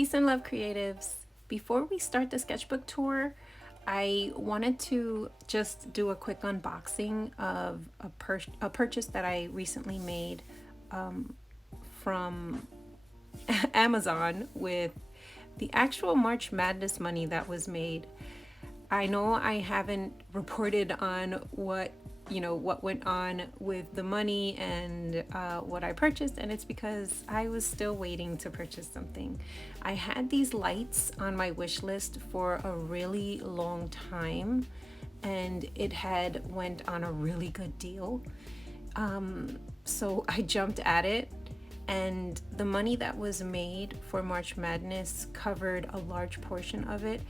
Peace and love, creatives. Before we start the sketchbook tour, I wanted to just do a quick unboxing of a purchase that I recently made from Amazon with the actual March Madness money that was made. I know I haven't reported on what went on with the money and what I purchased, and it's because I was still waiting to purchase something. I had these lights on my wish list for a really long time, and it had went on a really good deal. So I jumped at it, and the money that was made for March Madness covered a large portion of it.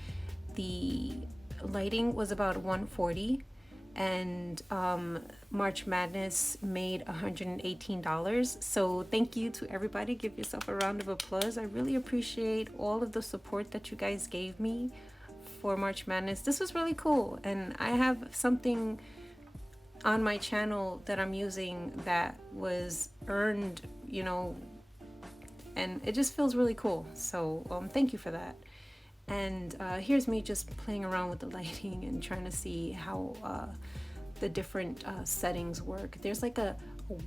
The lighting was about $140, and March Madness made $118. So thank you to everybody. Give yourself a round of applause. I really appreciate all of the support that you guys gave me for March Madness. This was really cool, and I have something on my channel that I'm using that was earned, and it just feels really cool. So thank you for that. And here's me just playing around with the lighting and trying to see how the different settings work. There's like a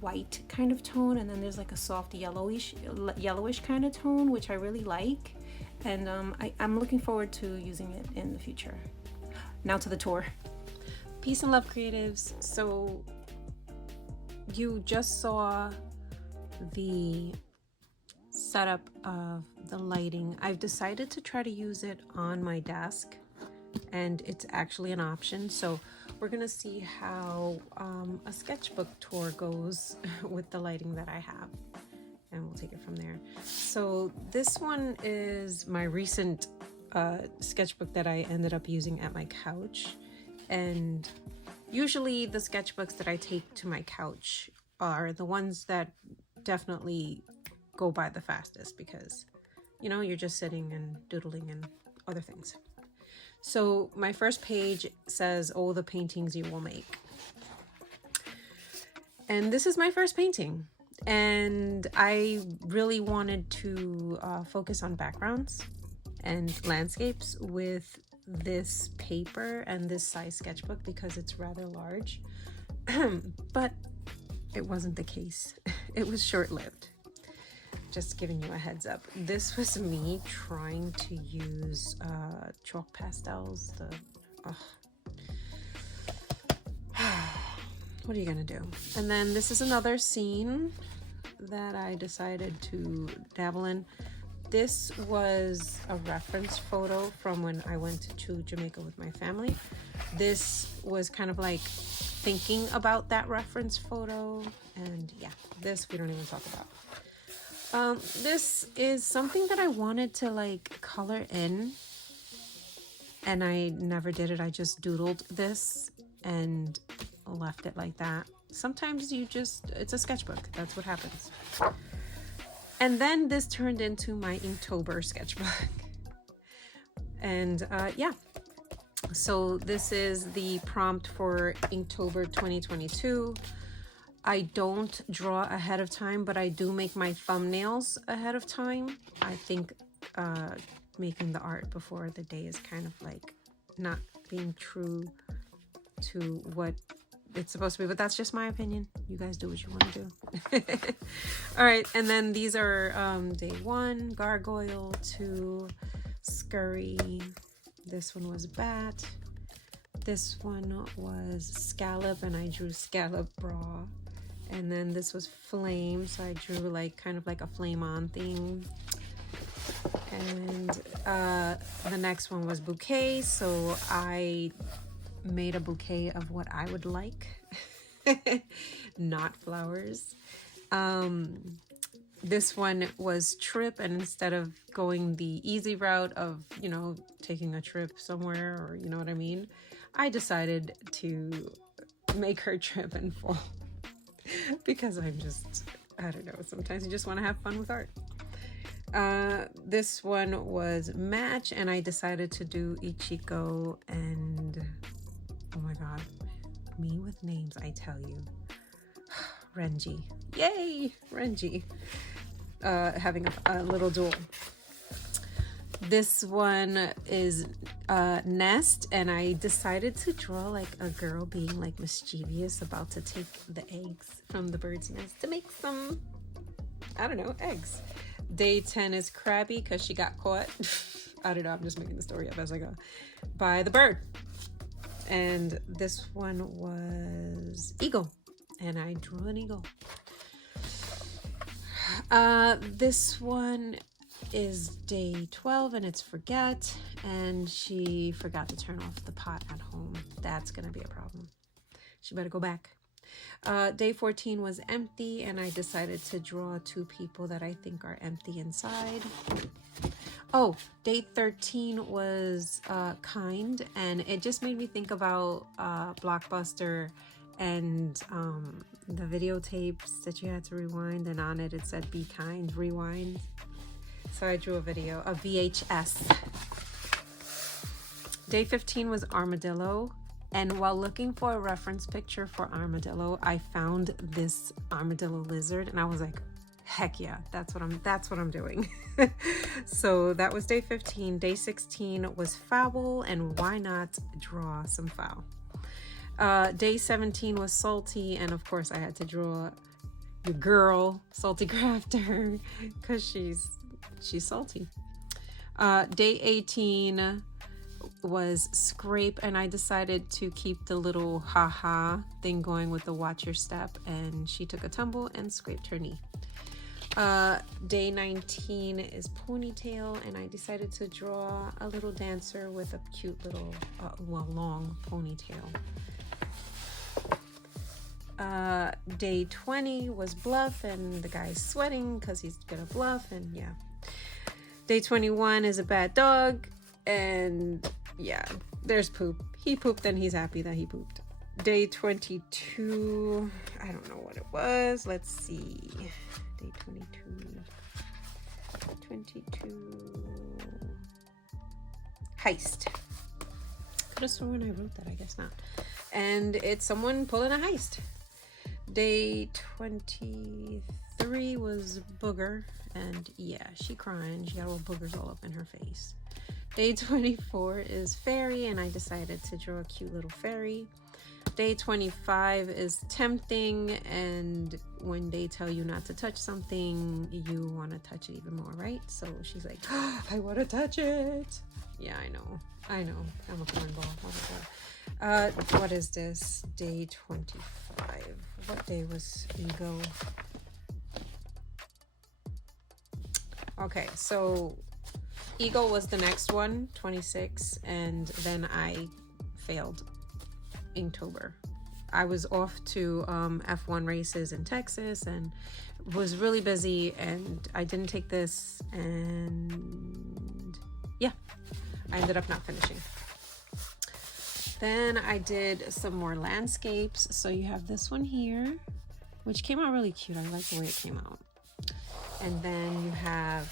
white kind of tone, and then there's like a soft yellowish kind of tone, which I really like. And I'm looking forward to using it in the future. Now to the tour. Peace and love, creatives. So you just saw the setup of the lighting. I've decided to try to use it on my desk, and it's actually an option. So we're gonna see how a sketchbook tour goes with the lighting that I have, and we'll take it from there. So this one is my recent sketchbook that I ended up using at my couch. And usually the sketchbooks that I take to my couch are the ones that definitely go by the fastest, because you're just sitting and doodling and other things. So my first page says, "Oh, the paintings you will make." And this is my first painting, and I really wanted to focus on backgrounds and landscapes with this paper and this size sketchbook because it's rather large. But it wasn't the case. It was short-lived. Just giving you a heads up. This was me trying to use chalk pastels. What are you gonna do? And then this is another scene that I decided to dabble in. This was a reference photo from when I went to Jamaica with my family. This was kind of like thinking about that reference photo, and yeah, this we don't even talk about. This is something that I wanted to like color in, and I never did it. I just doodled this and left it like that. Sometimes it's a sketchbook. That's what happens. And then this turned into my Inktober sketchbook. And yeah, so this is the prompt for Inktober 2022. I don't draw ahead of time, but I do make my thumbnails ahead of time. I think making the art before the day is kind of like not being true to what it's supposed to be, but that's just my opinion. You guys do what you want to do. All right, and then these are day 1, gargoyle, 2, scurry. This one was bat. This one was scallop, and I drew scallop bra. And then this was flame, so I drew like kind of like a flame on thing. And the next one was bouquet, so I made a bouquet of what I would like, not flowers. This one was trip, and instead of going the easy route of taking a trip somewhere, or you know what I mean, I decided to make her trip in full because I don't know, sometimes you just want to have fun with art. This one was match, and I decided to do Ichiko, and oh my god, me with names, I tell you. Renji. Yay! Renji. Having a little duel. This one is Nest, and I decided to draw like a girl being like mischievous about to take the eggs from the bird's nest to make some, I don't know, eggs. Day 10 is Crabby because she got caught. I don't know, I'm just making the story up as I go. By the bird. And this one was Eagle, and I drew an eagle. This one is day 12, and it's Forget, and she forgot to turn off the pot at home. That's gonna be a problem. She better go back. Day 14 was Empty, and I decided to draw two people that I think are empty inside. Oh, day 13 was Kind, and it just made me think about Blockbuster and the videotapes that you had to rewind, and on it said Be Kind, Rewind. So I drew a video, a VHS. Day 15 was Armadillo, and while looking for a reference picture for Armadillo, I found this armadillo lizard, and I was like, heck yeah, that's what I'm doing. So that was day 15. Day 16 was Foul, and why not draw some foul? Day 17 was Salty, and of course I had to draw your girl, Salty Crafter, because she's salty. Day 18 was Scrape, and I decided to keep the little haha thing going with the watch your step, and she took a tumble and scraped her knee. Day 19 is Ponytail, and I decided to draw a little dancer with a cute little long ponytail. Day 20 was Bluff, and the guy's sweating because he's gonna bluff, and yeah. Day 21 is a bad dog, and yeah, there's poop. He pooped, and he's happy that he pooped. Day 22, I don't know what it was. Let's see. Day 22. Heist. Could have sworn I wrote that, I guess not. And it's someone pulling a heist. Day 23 was Booger, and yeah, she crying. She got all boogers all up in her face. Day 24 is Fairy, and I decided to draw a cute little fairy. Day 25 is Tempting, and when they tell you not to touch something, you want to touch it even more, right? So she's like, oh, I want to touch it. Yeah, I know. I'm a cornball. What is this? Day 25. What day was Ego? Okay, so Eagle was the next one, 26, and then I failed Inktober. I was off to F1 races in Texas and was really busy, and I didn't take this, and yeah, I ended up not finishing. Then I did some more landscapes. So you have this one here, which came out really cute. I like the way it came out. And then you have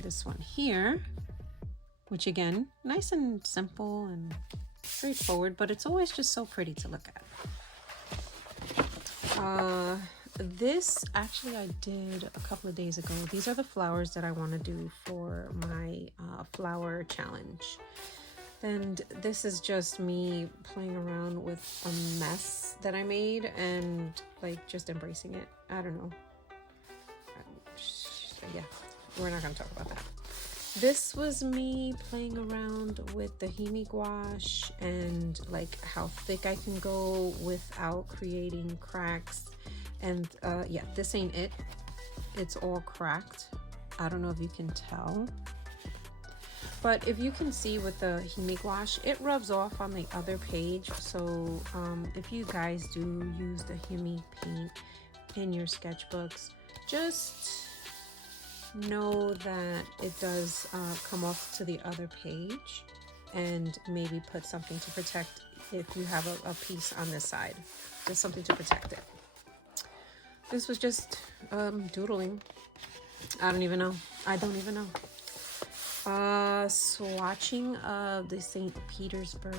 this one here, which again, nice and simple and straightforward, but it's always just so pretty to look at. This actually I did a couple of days ago. These are the flowers that I want to do for my flower challenge. And this is just me playing around with a mess that I made and like just embracing it. I don't know. Yeah, we're not gonna talk about that. This was me playing around with the Himi gouache and like how thick I can go without creating cracks. And yeah, this ain't it. It's all cracked. I don't know if you can tell. But if you can see with the Himi gouache, it rubs off on the other page. So if you guys do use the Himi paint in your sketchbooks, just know that it does come off to the other page, and maybe put something to protect if you have a piece on this side. Just something to protect it. This was just doodling. I don't even know. Swatching of the St. Petersburg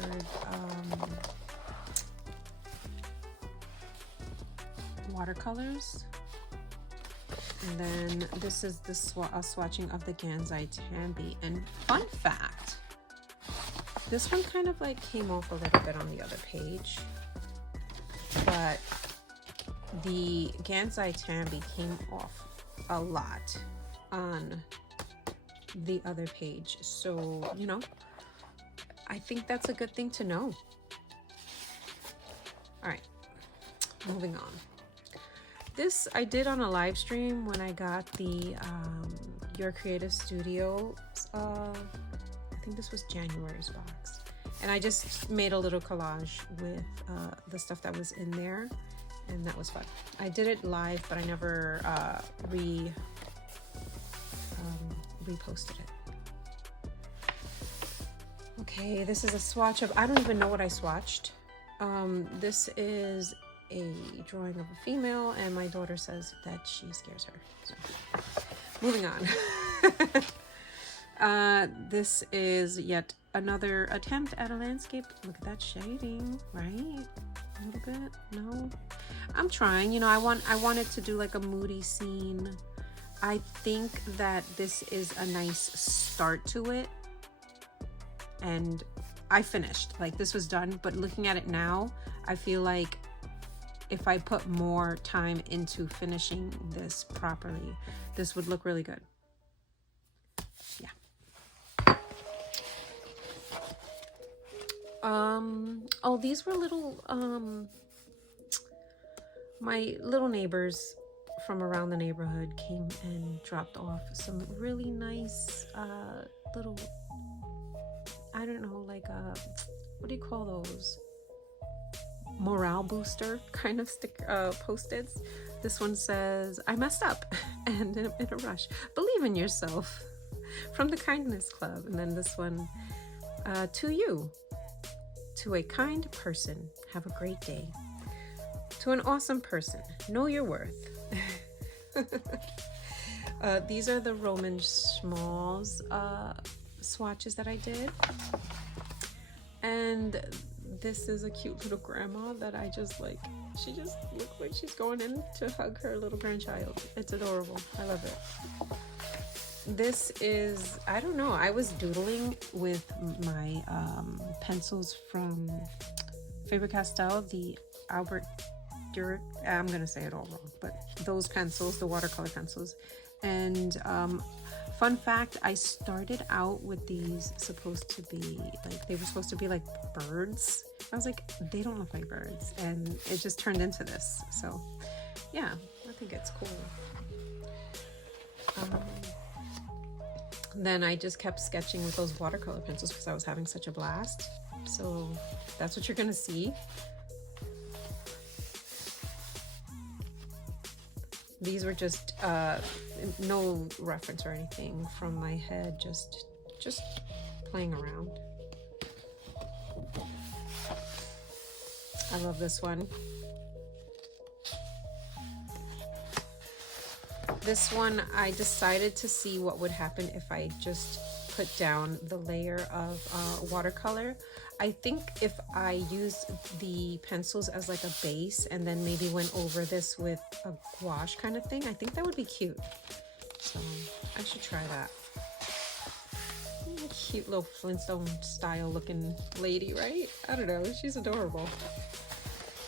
watercolors, And then this is the swatching of the Gansai Tambi. And fun fact, this one kind of like came off a little bit on the other page, but the Gansai Tambi came off a lot on the other page. So, you know, I think that's a good thing to know. All right, moving on. This I did on a live stream when I got the Your Creative Studio, I think this was January's box. And I just made a little collage with the stuff that was in there, and that was fun. I did it live, but I never reposted it. Okay, this is a swatch of, I don't even know what I swatched. This is a drawing of a female, and my daughter says that she scares her. So, moving on. This is yet another attempt at a landscape. Look at that shading, right? A little bit. No, I'm trying. You know, I wanted to do like a moody scene. I think that this is a nice start to it, and I finished. Like, this was done, but looking at it now, I feel like if I put more time into finishing this properly, this would look really good. Yeah. Oh, these were little, my little neighbors from around the neighborhood came and dropped off some really nice, little, I don't know, like, what do you call those? Morale booster kind of post-its. This one says, I messed up and in a rush. Believe in yourself, from the Kindness Club. And then this one, to you, to a kind person, have a great day. To an awesome person, know your worth. These are the Roman Smalls swatches that I did. And this is a cute little grandma that I just like. She just looks like she's going in to hug her little grandchild. It's adorable. I love it. This is, I don't know, I was doodling with my pencils from Faber-Castell, the Albert Durer, I'm gonna say it all wrong, but those pencils, the watercolor pencils. And fun fact, I started out with these supposed to be like, they were supposed to be like birds. I was like, they don't look like birds, and it just turned into this. So yeah, I think it's cool. Then I just kept sketching with those watercolor pencils because I was having such a blast. So that's what you're gonna see. These were just no reference or anything from my head, just playing around. I love this one. This one, I decided to see what would happen if I just put down the layer of watercolor. I think if I used the pencils as like a base and then maybe went over this with a gouache kind of thing, I think that would be cute. So I should try that. Cute little Flintstone style looking lady, right? I don't know, she's adorable.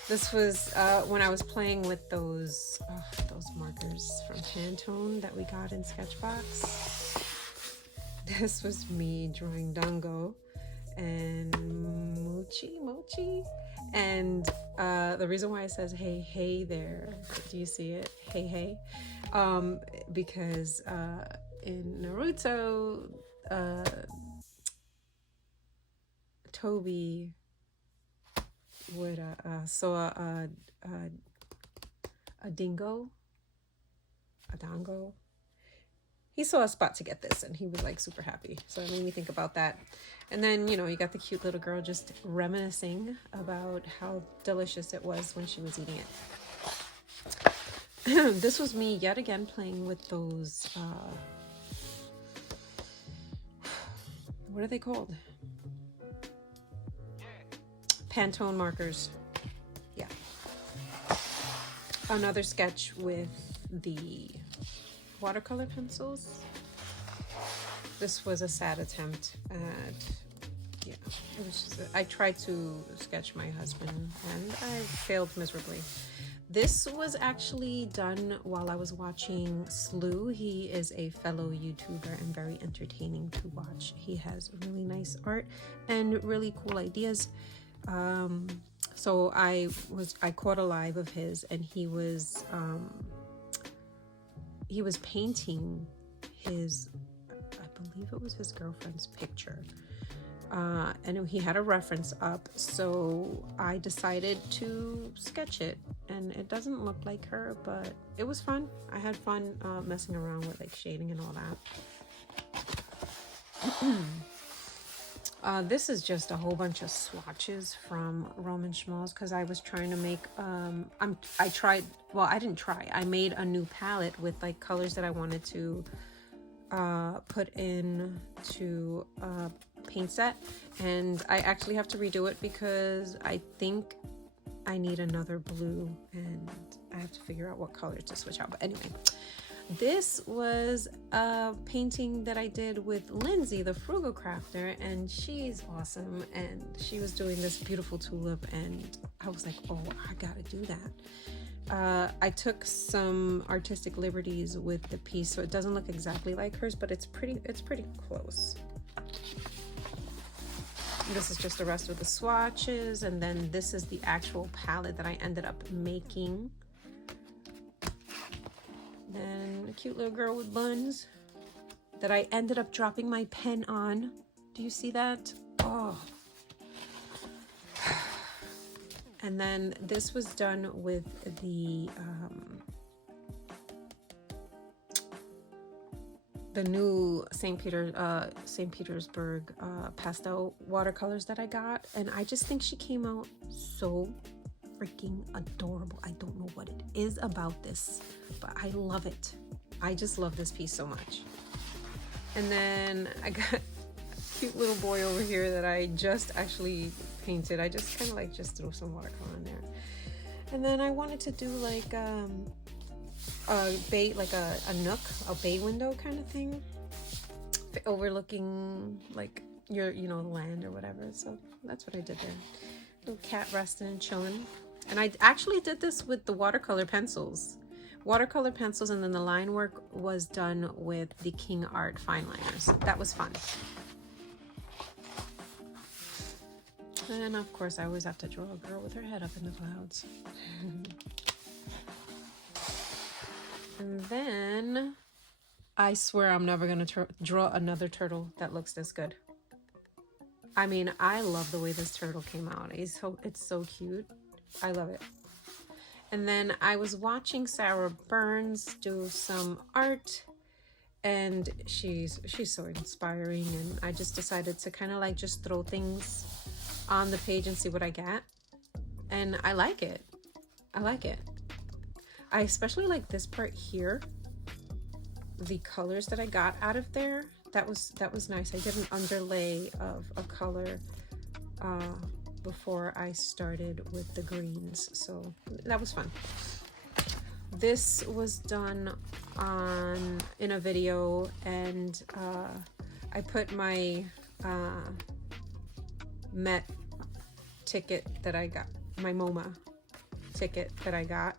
This was when I was playing with those markers from Pantone that we got in Sketchbox. This was me drawing Dango and Mochi. And the reason why it says hey there, do you see it? Hey. Because in Naruto, Toby would saw a dango. He saw a spot to get this and he was like super happy. So it made me think about that. And then, you know, you got the cute little girl just reminiscing about how delicious it was when she was eating it. This was me yet again playing with those, what are they called? Pantone markers. Yeah. Another sketch with the watercolor pencils. This was a sad attempt at, yeah, it was just, I tried to sketch my husband and I failed miserably. This was actually done while I was watching Slew. He is a fellow YouTuber and very entertaining to watch. He has really nice art and really cool ideas. So I caught a live of his, and he was painting his, I believe it was his girlfriend's picture. And he had a reference up, so I decided to sketch it, and it doesn't look like her, but it was fun. I had fun messing around with like shading and all that. This is just a whole bunch of swatches from Roman Schmalz, because I was trying to make I made a new palette with like colors that I wanted to put in to paint set, and I actually have to redo it because I think I need another blue and I have to figure out what colors to switch out. But anyway, this was a painting that I did with Lindsay, the Frugal Crafter, and she's awesome, and she was doing this beautiful tulip, and I was like, oh, I gotta do that. I took some artistic liberties with the piece, so it doesn't look exactly like hers, but it's pretty close. This is just the rest of the swatches, and then this is the actual palette that I ended up making. Then a cute little girl with buns that I ended up dropping my pen on. Do you see that? Oh. And then this was done with the new St. Petersburg pastel watercolors that I got, and I just think she came out so freaking adorable. I don't know what it is about this, but I love it. I just love this piece so much. And then I got a cute little boy over here that I just actually painted. I just kind of like just threw some watercolor in there. And then I wanted to do like a bay, like a nook, a bay window kind of thing, overlooking like your, you know, land or whatever. So that's what I did there. Little cat resting and chilling. And I actually did this with the watercolor pencils, and then the line work was done with the King Art fine liners. That was fun. And of course I always have to draw a girl with her head up in the clouds. And then I swear I'm never gonna draw another turtle that looks this good. I mean, I love the way this turtle came out. It's so cute. I love it. And then I was watching Sarah Burns do some art, and she's so inspiring, and I just decided to kind of like just throw things on the page and see what I get. And I like it. I like it. I especially like this part here. The colors that I got out of there, that was nice. I did an underlay of a color before I started with the greens, so that was fun. This was done in a video, and I put my Met ticket that I got, my MoMA ticket that I got.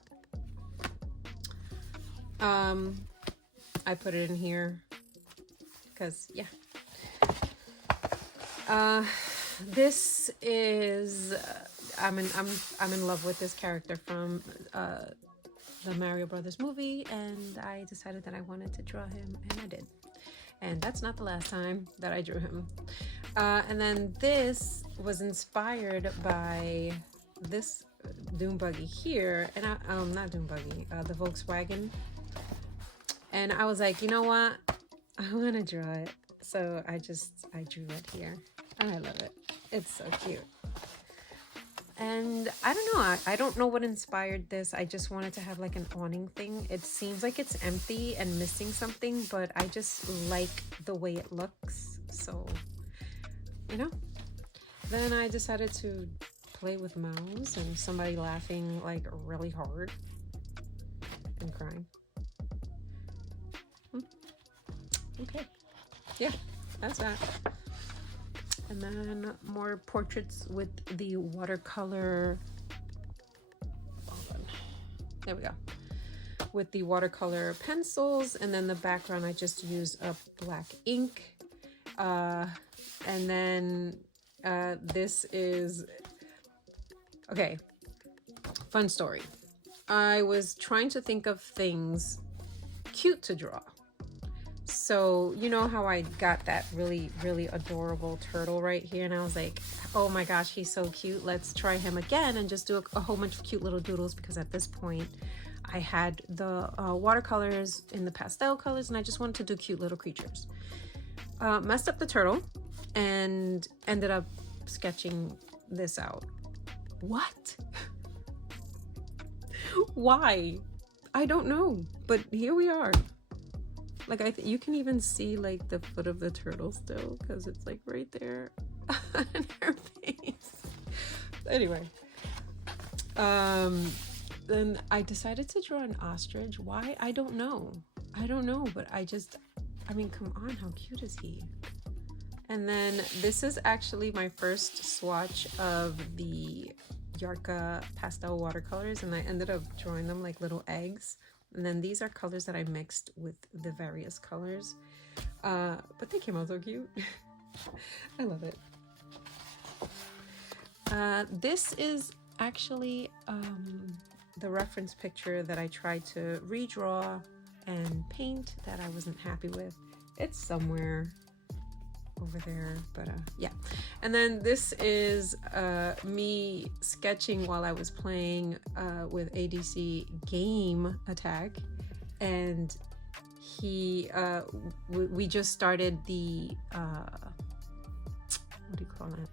I put it in here because yeah. This is I'm in love with this character from the Mario Brothers movie, and I decided that I wanted to draw him, and I did. And that's not the last time that I drew him. And then this was inspired by this dune buggy here, and not dune buggy, the Volkswagen. And I was like, you know what? I want to draw it. So I drew it here, and I love it. It's so cute. And I don't know, I don't know what inspired this. I just wanted to have like an awning thing. It seems like it's empty and missing something, but I just like the way it looks. So, you know. Then I decided to play with mouse and somebody laughing like really hard and crying. Okay, yeah, that's that. And then more portraits with the watercolor. Hold on. There we go. With the watercolor pencils, and then the background I just used a black ink. And then this is, okay, fun story. I was trying to think of things cute to draw. So you know how I got that really, really adorable turtle right here, and I was like, oh my gosh, he's so cute. Let's try him again and just do a whole bunch of cute little doodles, because at this point I had the watercolors in the pastel colors, and I just wanted to do cute little creatures. Messed up the turtle and ended up sketching this out. What? Why? I don't know, but here we are. Like, you can even see like the foot of the turtle still, because it's like right there on her face. Anyway, then I decided to draw an ostrich. Why? I don't know, but I mean, come on, how cute is he? And then this is actually my first swatch of the Yarka pastel watercolors, and I ended up drawing them like little eggs. And then these are colors that I mixed with the various colors, but they came out so cute. I love it. This is actually the reference picture that I tried to redraw and paint that I wasn't happy with. It's somewhere over there, but yeah. And then this is me sketching while I was playing with ADC Game Attack, and we just started the what do you call it,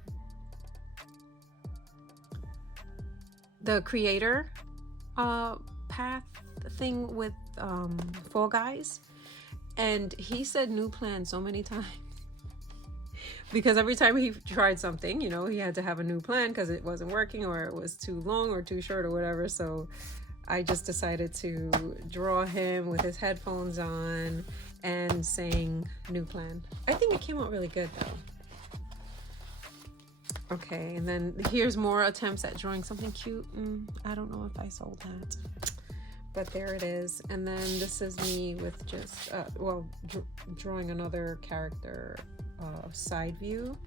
the creator path thing with Fall Guys, and he said new plan so many times. Because every time he tried something, you know, he had to have a new plan because it wasn't working, or it was too long or too short or whatever. So I just decided to draw him with his headphones on and saying new plan. I think it came out really good though. Okay, and then here's more attempts at drawing something cute. I don't know if I sold that, but there it is. And then this is me with just, drawing another character side view,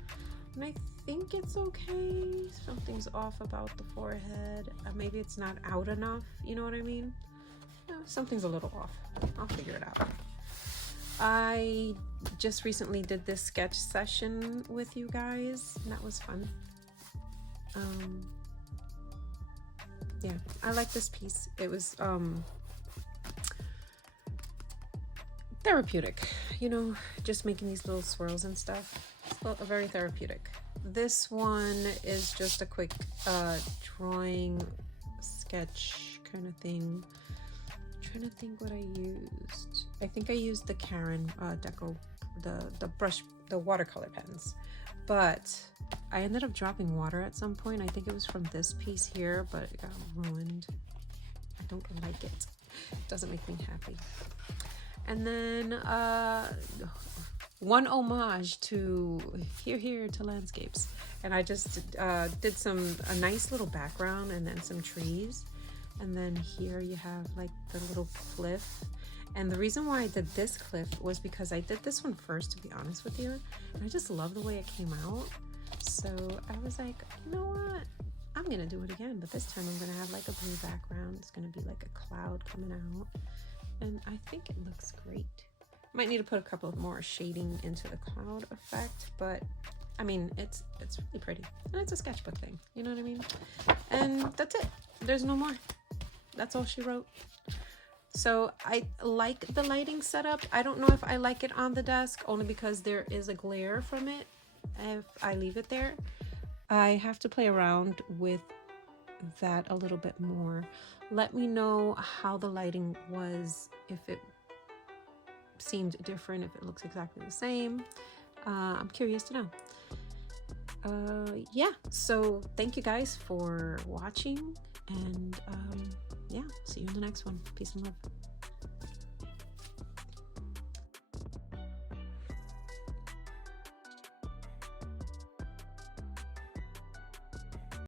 and I think it's okay. Something's off about the forehead. Maybe it's not out enough, you know what I mean? No, something's a little off. I'll figure it out. I just recently did this sketch session with you guys, and that was fun. Yeah, I like this piece. It was therapeutic, you know, just making these little swirls and stuff. It's very therapeutic. This one is just a quick drawing sketch kind of thing. I'm trying to think what I used. I think I used the Karen Deco, the brush, the watercolor pens, but I ended up dropping water at some point. I think it was from this piece here, but it got ruined. I don't like it. It doesn't make me happy. And then one homage to Here to Landscapes, and I just did a nice little background and then some trees, and then here you have like the little cliff. And the reason why I did this cliff was because I did this one first, to be honest with you, and I just love the way it came out. So I was like, you know what, I'm gonna do it again, but this time I'm gonna have like a blue background. It's gonna be like a cloud coming out, and I think it looks great. Might need to put a couple more shading into the cloud effect, but I mean, it's really pretty, and it's a sketchbook thing, you know what I mean? And that's it. There's no more. That's all she wrote. So I like the lighting setup. I don't know if I like it on the desk, only because there is a glare from it if I leave it there. I have to play around with that a little bit more. Let me know how the lighting was, if it seemed different, if it looks exactly the same. I'm curious to know. Yeah, so thank you guys for watching, and yeah, see you in the next one. Peace and love.